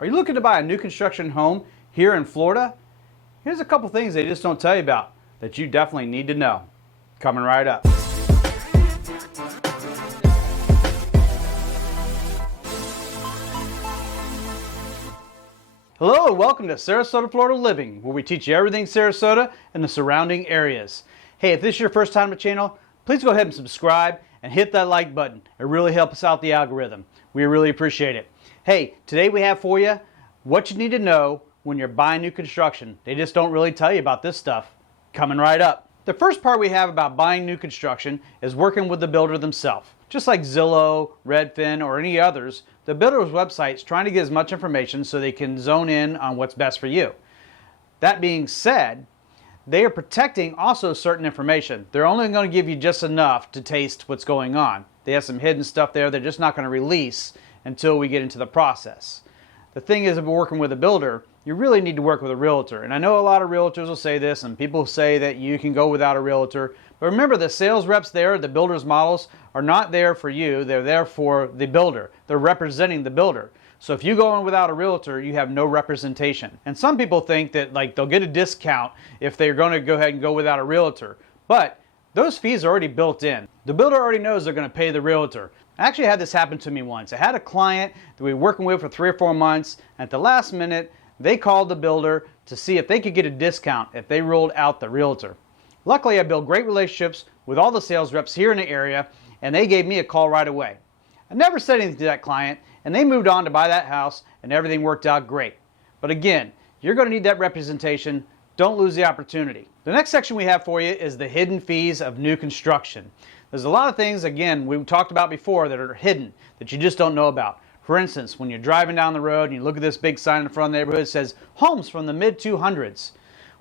Are you looking to buy a new construction home here in Florida? Here's a couple things they just don't tell you about that you definitely need to know. Coming right up. Hello and welcome to Sarasota, Florida Living, where we teach you everything Sarasota and the surrounding areas. Hey, if this is your first time on the channel, please go ahead and subscribe and hit that like button. It really helps out the algorithm. We really appreciate it. Hey, today we have for you what you need to know when you're buying new construction. They just don't really tell you about this stuff. Coming right up. The first part we have about buying new construction is working with the builder themselves. Just like Zillow, Redfin, or any others, the builder's website is trying to get as much information so they can zone in on what's best for you. That being said, they are protecting also certain information. They're only going to give you just enough to taste what's going on. They have some hidden stuff there they're just not going to release until we get into the process. The thing is, if we're working with a builder, you really need to work with a realtor. And I know a lot of realtors will say this, and people say that you can go without a realtor. But remember, the sales reps there, the builder's models, are not there for you. They're there for the builder. They're representing the builder. So if you go in without a realtor, you have no representation. And some people think that they'll get a discount if they're going to go ahead and go without a realtor. But those fees are already built in. The builder already knows they're going to pay the realtor. I actually had this happen to me once. I had a client that we were working with for 3 or 4 months. And at the last minute, they called the builder to see if they could get a discount if they ruled out the realtor. Luckily, I built great relationships with all the sales reps here in the area, and they gave me a call right away. I never said anything to that client, and they moved on to buy that house, and everything worked out great. But again, you're going to need that representation. Don't lose the opportunity. The next section we have for you is the hidden fees of new construction. There's a lot of things, again, we talked about before that are hidden that you just don't know about. For instance, when you're driving down the road and you look at this big sign in the front of the neighborhood that says homes from the mid-200s.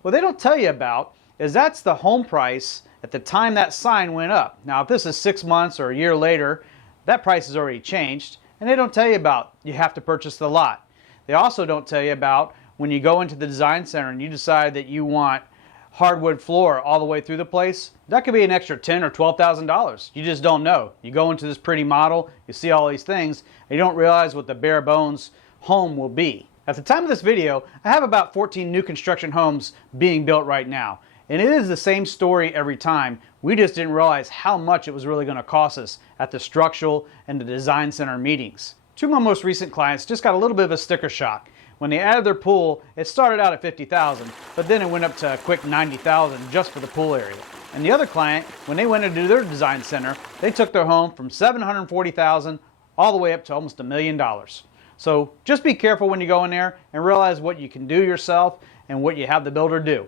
What they don't tell you about is that's the home price at the time that sign went up. Now, if this is 6 months or a year later, that price has already changed. And they don't tell you about you have to purchase the lot. They also don't tell you about when you go into the design center and you decide that you want hardwood floor all the way through the place. That could be an extra $10,000 or $12,000. You just don't know. You go into this pretty model, you see all these things, and you don't realize what the bare bones home will be. At the time of this video, I have about 14 new construction homes being built right now. And it is the same story every time. We just didn't realize how much it was really going to cost us at the structural and the design center meetings. Two of my most recent clients just got a little bit of a sticker shock. When they added their pool, it started out at $50,000, but then it went up to a quick $90,000 just for the pool area. And the other client, when they went to do their design center, they took their home from $740,000 all the way up to almost $1 million. So just be careful when you go in there and realize what you can do yourself and what you have the builder do.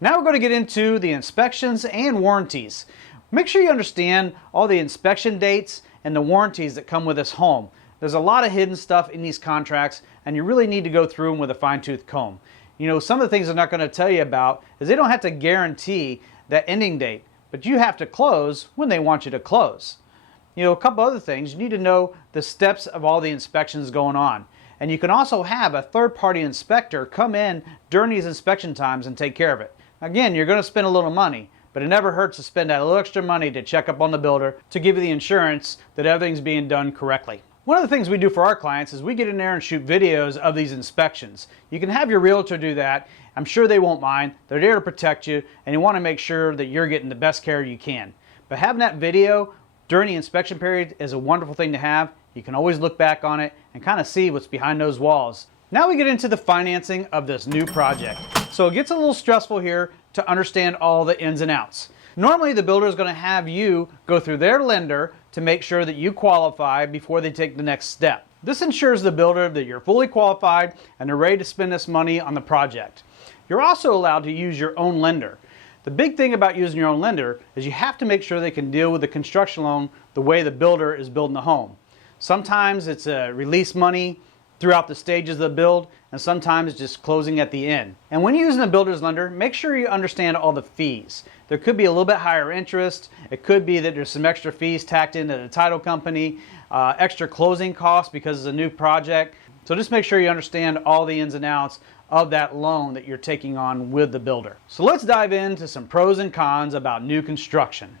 Now we're going to get into the inspections and warranties. Make sure you understand all the inspection dates and the warranties that come with this home. There's a lot of hidden stuff in these contracts, and you really need to go through them with a fine-tooth comb. You know, some of the things they're not going to tell you about is they don't have to guarantee that ending date, but you have to close when they want you to close. You know, a couple other things, you need to know the steps of all the inspections going on. And you can also have a third-party inspector come in during these inspection times and take care of it. Again, you're going to spend a little money, but it never hurts to spend that little extra money to check up on the builder to give you the insurance that everything's being done correctly. One of the things we do for our clients is we get in there and shoot videos of these inspections. You can have your realtor do that. I'm sure they won't mind. They're there to protect you, and you want to make sure that you're getting the best care you can. But having that video during the inspection period is a wonderful thing to have. You can always look back on it and kind of see what's behind those walls. Now we get into the financing of this new project. So it gets a little stressful here to understand all the ins and outs. Normally the builder is going to have you go through their lender to make sure that you qualify before they take the next step. This ensures the builder that you're fully qualified and are ready to spend this money on the project. You're also allowed to use your own lender. The big thing about using your own lender is you have to make sure they can deal with the construction loan the way the builder is building the home. Sometimes it's a release money throughout the stages of the build, and sometimes just closing at the end. And when you're using a builder's lender, make sure you understand all the fees. There could be a little bit higher interest. It could be that there's some extra fees tacked into the title company, extra closing costs because it's a new project. So just make sure you understand all the ins and outs of that loan that you're taking on with the builder. So let's dive into some pros and cons about new construction.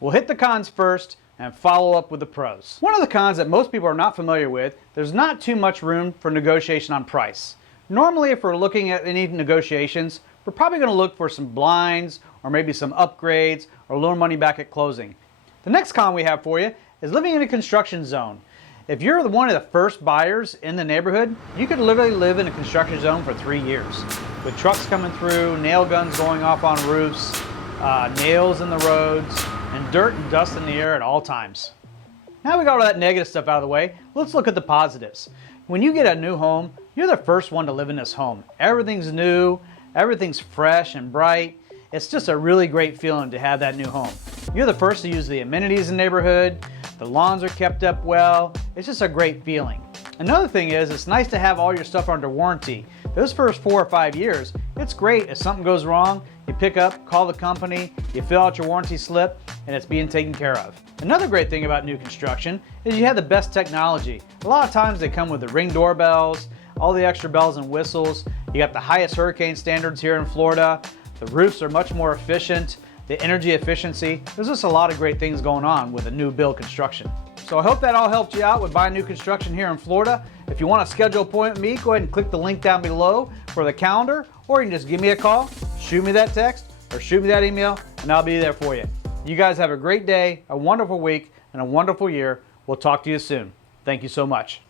We'll hit the cons first, and follow up with the pros. One of the cons that most people are not familiar with, there's not too much room for negotiation on price. Normally, if we're looking at any negotiations, we're probably going to look for some blinds or maybe some upgrades or a little money back at closing. The next con we have for you is living in a construction zone. If you're one of the first buyers in the neighborhood, you could literally live in a construction zone for 3 years. With trucks coming through, nail guns going off on roofs, nails in the roads, and dirt and dust in the air at all times. Now we got all that negative stuff out of the way, let's look at the positives. When you get a new home, you're the first one to live in this home. Everything's new, everything's fresh and bright. It's just a really great feeling to have that new home. You're the first to use the amenities in the neighborhood, the lawns are kept up well. It's just a great feeling. Another thing is, it's nice to have all your stuff under warranty. Those first 4 or 5 years, it's great if something goes wrong, you pick up, call the company, you fill out your warranty slip, and it's being taken care of. Another great thing about new construction is you have the best technology. A lot of times they come with the Ring doorbells, all the extra bells and whistles. You got the highest hurricane standards here in Florida. The roofs are much more efficient. The energy efficiency. There's just a lot of great things going on with a new build construction. So I hope that all helped you out with buying new construction here in Florida. If you want to schedule an appointment with me, go ahead and click the link down below for the calendar, or you can just give me a call, shoot me that text, or shoot me that email, and I'll be there for you. You guys have a great day, a wonderful week, and a wonderful year. We'll talk to you soon. Thank you so much.